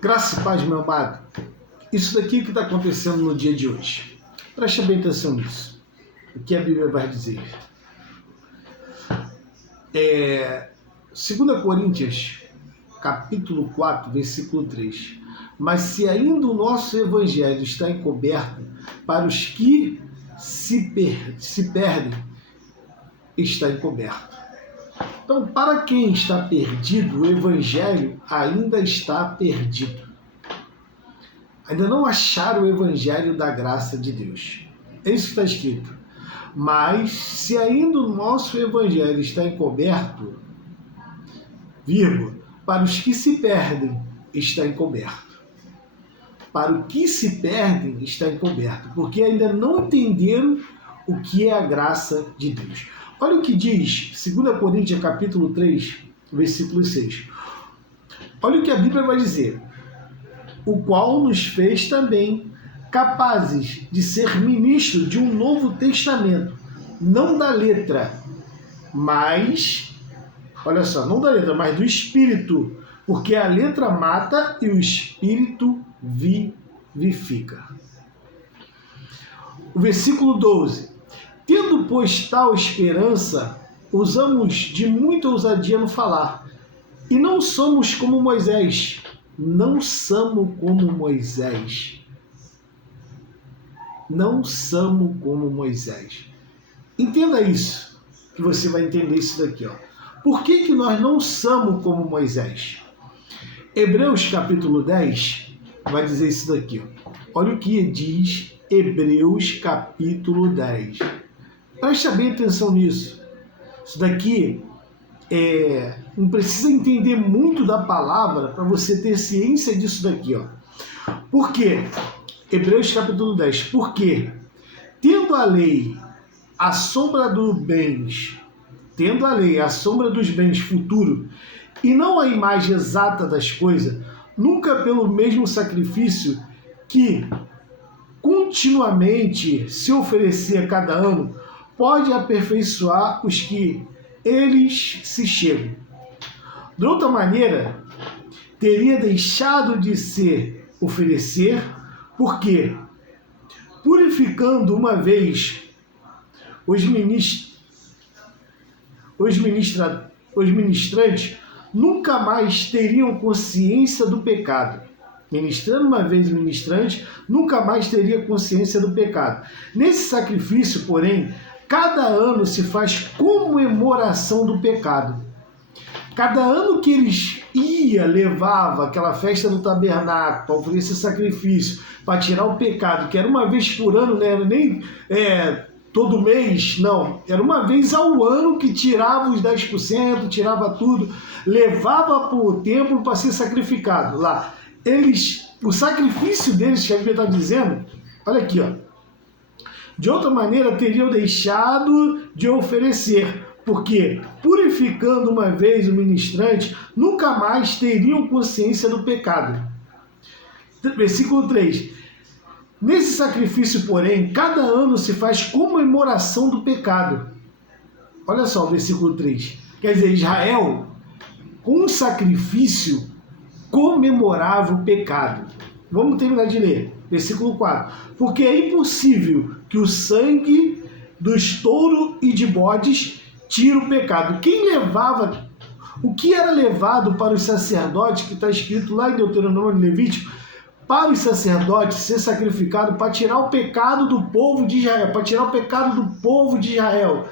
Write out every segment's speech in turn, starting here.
Graça e paz, meu amado. Isso daqui que está acontecendo no dia de hoje. Preste bem atenção nisso. O que a Bíblia vai dizer. 2 Coríntios, capítulo 4, versículo 3. Mas se ainda o nosso evangelho está encoberto, para os que se perdem, está encoberto. Então, para quem está perdido, o evangelho ainda está perdido. Ainda não acharam o evangelho da graça de Deus. É isso que está escrito. Mas, se ainda o nosso evangelho está encoberto, para os que se perdem, está encoberto. Para os que se perdem, está encoberto. Porque ainda não entenderam o que é a graça de Deus. Olha o que diz 2 Coríntios, capítulo 3, versículo 6. Olha o que a Bíblia vai dizer. O qual nos fez também capazes de ser ministros de um novo testamento, não da letra, mas, olha só, não da letra, mas do Espírito, porque a letra mata e o Espírito vivifica. O versículo 12. Tendo, pois, tal esperança, usamos de muita ousadia no falar, e não somos como Moisés. Não somos como Moisés. Não somos como Moisés. Entenda isso, que você vai entender isso daqui. Por que nós não somos como Moisés? Hebreus capítulo 10 vai dizer isso daqui. Olha o que diz Hebreus capítulo 10. Presta bem atenção nisso. Isso daqui não precisa entender muito da palavra para você ter ciência disso daqui. Por quê? Hebreus capítulo 10. Porque, tendo a lei a sombra dos bens futuro, e não a imagem exata das coisas, nunca pelo mesmo sacrifício que continuamente se oferecia cada ano, pode aperfeiçoar os que eles se chegam. De outra maneira, teria deixado de se oferecer, porque, purificando uma vez os ministrantes, nunca mais teriam consciência do pecado. Ministrando uma vez o ministrante, nunca mais teria consciência do pecado. Nesse sacrifício, porém, cada ano se faz comemoração do pecado. Cada ano que eles levava aquela festa do tabernáculo para oferecer sacrifício, para tirar o pecado, que era uma vez por ano, não era nem todo mês, não. Era uma vez ao ano que tirava os 10%, tirava tudo, levava para o templo para ser sacrificado. Lá, o sacrifício deles, que a Bíblia está dizendo, olha aqui, de outra maneira teriam deixado de oferecer, porque, purificando uma vez o ministrante, nunca mais teriam consciência do pecado. Versículo 3. Nesse sacrifício, porém, cada ano se faz comemoração do pecado. Olha só o versículo 3. Quer dizer, Israel, com um sacrifício, comemorava o pecado. Vamos terminar de ler. Versículo 4. Porque é impossível que o sangue dos touros e de bodes tire o pecado. O que era levado para os sacerdotes, que está escrito lá em Deuteronômio e Levítico, para os sacerdotes ser sacrificado para tirar o pecado do povo de Israel, para tirar o pecado do povo de Israel,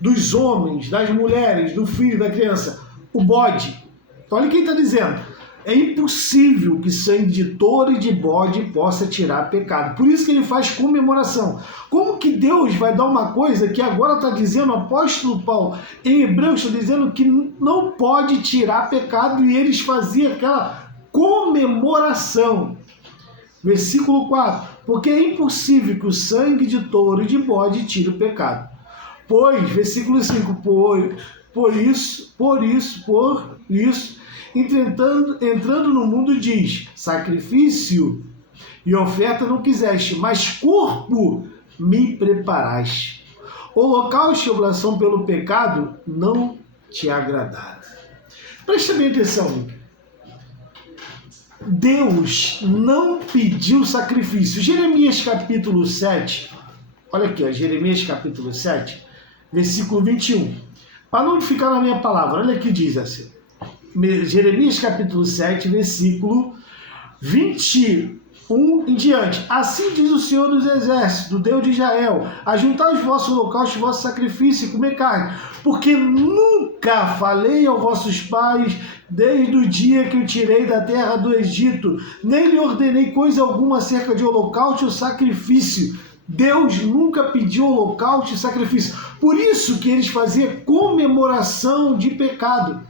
dos homens, das mulheres, do filho, da criança, o bode. Olha quem está dizendo. É impossível que sangue de touro e de bode possa tirar pecado. Por isso que ele faz comemoração. Como que Deus vai dar uma coisa que agora está dizendo, o apóstolo Paulo, em Hebreus, está dizendo que não pode tirar pecado, e eles faziam aquela comemoração. Versículo 4. Porque é impossível que o sangue de touro e de bode tire o pecado. Pois, versículo 5, por isso, entrando no mundo diz, sacrifício e oferta não quiseste, mas corpo me preparaste. Holocausto e oblação pelo pecado não te agradaram. Presta bem atenção. Deus não pediu sacrifício. Jeremias capítulo 7, olha aqui, ó, Jeremias capítulo 7, versículo 21. Para não ficar na minha palavra, olha aqui diz assim. Jeremias capítulo 7, versículo 21 em diante. Assim diz o Senhor dos Exércitos, o Deus de Israel: ajuntai os vossos holocaustos, os vossos sacrifícios e comer carne, porque nunca falei aos vossos pais desde o dia que eu tirei da terra do Egito, nem lhe ordenei coisa alguma acerca de holocausto ou sacrifício. Deus nunca pediu holocausto e sacrifício. Por isso que eles faziam comemoração de pecado,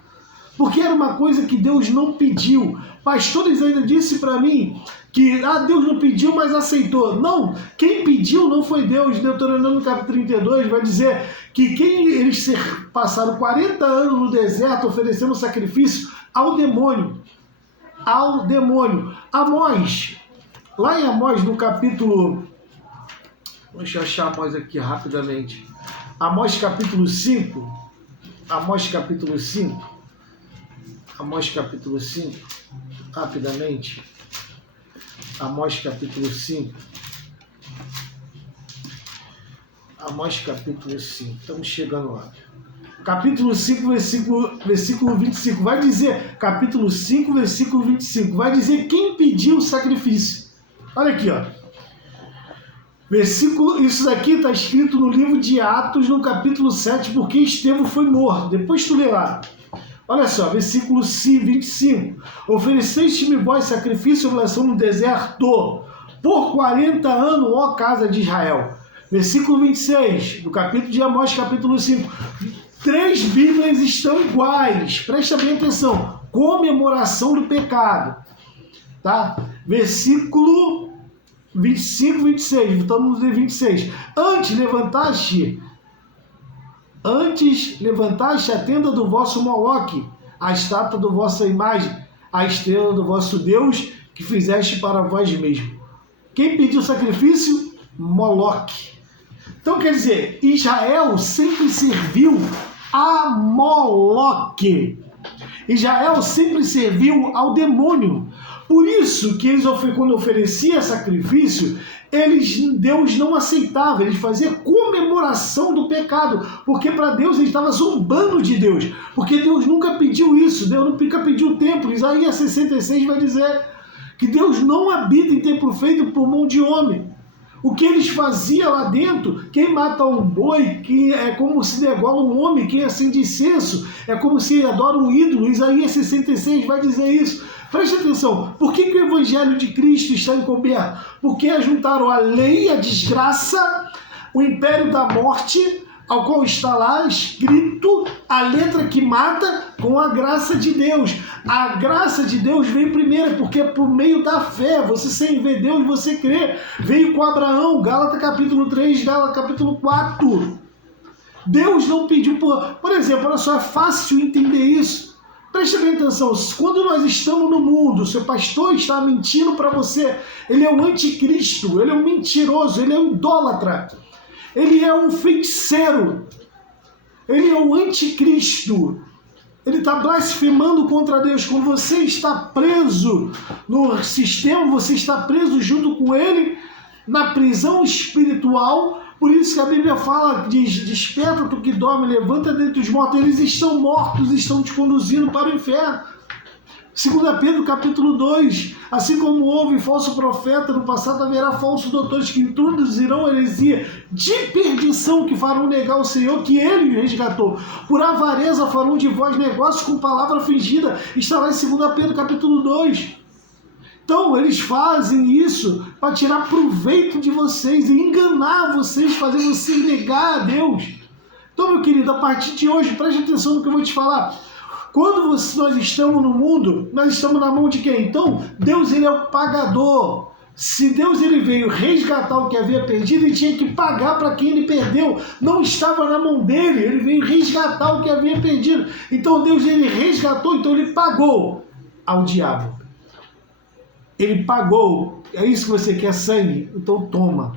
porque era uma coisa que Deus não pediu. Pastores ainda disse para mim que Deus não pediu, mas aceitou. Não, quem pediu não foi Deus. Deuteronômio capítulo 32 vai dizer que eles passaram 40 anos no deserto oferecendo sacrifício ao demônio. Ao demônio. Amós, lá em Amós no capítulo... Deixa eu achar Amós aqui rapidamente. Amós capítulo 5. Amós capítulo 5. Amós capítulo 5. Rapidamente. Amós capítulo 5. Amós capítulo 5. Estamos chegando lá. Capítulo 5, versículo 25. Vai dizer, capítulo 5, versículo 25. Vai dizer quem pediu o sacrifício. Olha aqui, ó. Versículo, isso daqui está escrito no livro de Atos, no capítulo 7, porque Estevão foi morto. Depois tu lê lá. Olha só, versículo 25. Ofereceste-me vós sacrifício e oblação no deserto por 40 anos, ó casa de Israel. Versículo 26, do capítulo de Amós, capítulo 5. 3 Bíblias estão iguais. Presta bem atenção. Comemoração do pecado. Tá? Versículo 25, 26. Estamos no 26. Antes levantaste a tenda do vosso Moloque, a estátua da vossa imagem, a estrela do vosso Deus, que fizeste para vós mesmo. Quem pediu sacrifício? Moloque. Então, quer dizer, Israel sempre serviu a Moloque. Israel sempre serviu ao demônio. Por isso que eles, quando ofereciam sacrifício, Deus não aceitava, eles faziam comemoração do pecado, porque para Deus ele estava zombando de Deus, porque Deus nunca pediu isso, Deus nunca pediu o templo. Isaías 66 vai dizer que Deus não habita em templo feito por mão de homem. O que eles faziam lá dentro, quem mata um boi, que é como se degola um homem, quem acende incenso, é como se adora um ídolo. Isaías 66 vai dizer isso. Preste atenção, por que o evangelho de Cristo está encoberto? Porque ajuntaram a lei, a desgraça, o império da morte, ao qual está lá escrito a letra que mata, com a graça de Deus. A graça de Deus veio primeiro, porque é por meio da fé. Você sem ver Deus, você crê. Veio com Abraão, Gálatas capítulo 3, Gálatas capítulo 4. Deus não pediu por exemplo, olha só, é fácil entender isso. Preste bem atenção, quando nós estamos no mundo, o seu pastor está mentindo para você, ele é um anticristo, ele é um mentiroso, ele é um idólatra, ele é um feiticeiro, ele é um anticristo, ele está blasfemando contra Deus. Quando você está preso no sistema, você está preso junto com ele na prisão espiritual. Por isso que a Bíblia fala, diz, desperta tu que dorme, levanta dentre os mortos. Eles estão mortos, estão te conduzindo para o inferno. 2 Pedro capítulo 2, assim como houve falso profeta no passado, haverá falsos doutores que introduzirão heresia de perdição, que farão negar o Senhor que ele resgatou. Por avareza farão de vós negócios com palavra fingida. Está lá em 2 Pedro capítulo 2. Então, eles fazem isso para tirar proveito de vocês e enganar vocês, fazer vocês negar a Deus. Então, meu querido, a partir de hoje, preste atenção no que eu vou te falar. Quando nós estamos no mundo, nós estamos na mão de quem? Então, Deus ele é o pagador. Se Deus ele veio resgatar o que havia perdido, ele tinha que pagar para quem ele perdeu. Não estava na mão dele, ele veio resgatar o que havia perdido. Então, Deus ele resgatou, então ele pagou ao diabo. Ele pagou. É isso que você quer, sangue? Então toma.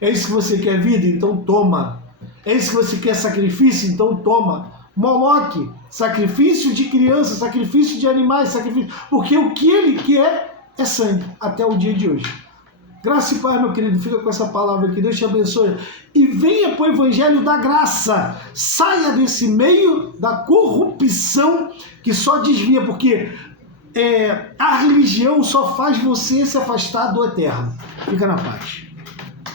É isso que você quer, vida? Então toma. É isso que você quer, sacrifício? Então toma. Moloque, sacrifício de crianças, sacrifício de animais, sacrifício, porque o que ele quer é sangue, até o dia de hoje. Graça e paz, meu querido, fica com essa palavra aqui, Deus te abençoe. E venha para o evangelho da graça, saia desse meio da corrupção que só desvia, porque a religião só faz você se afastar do eterno. Fica na paz.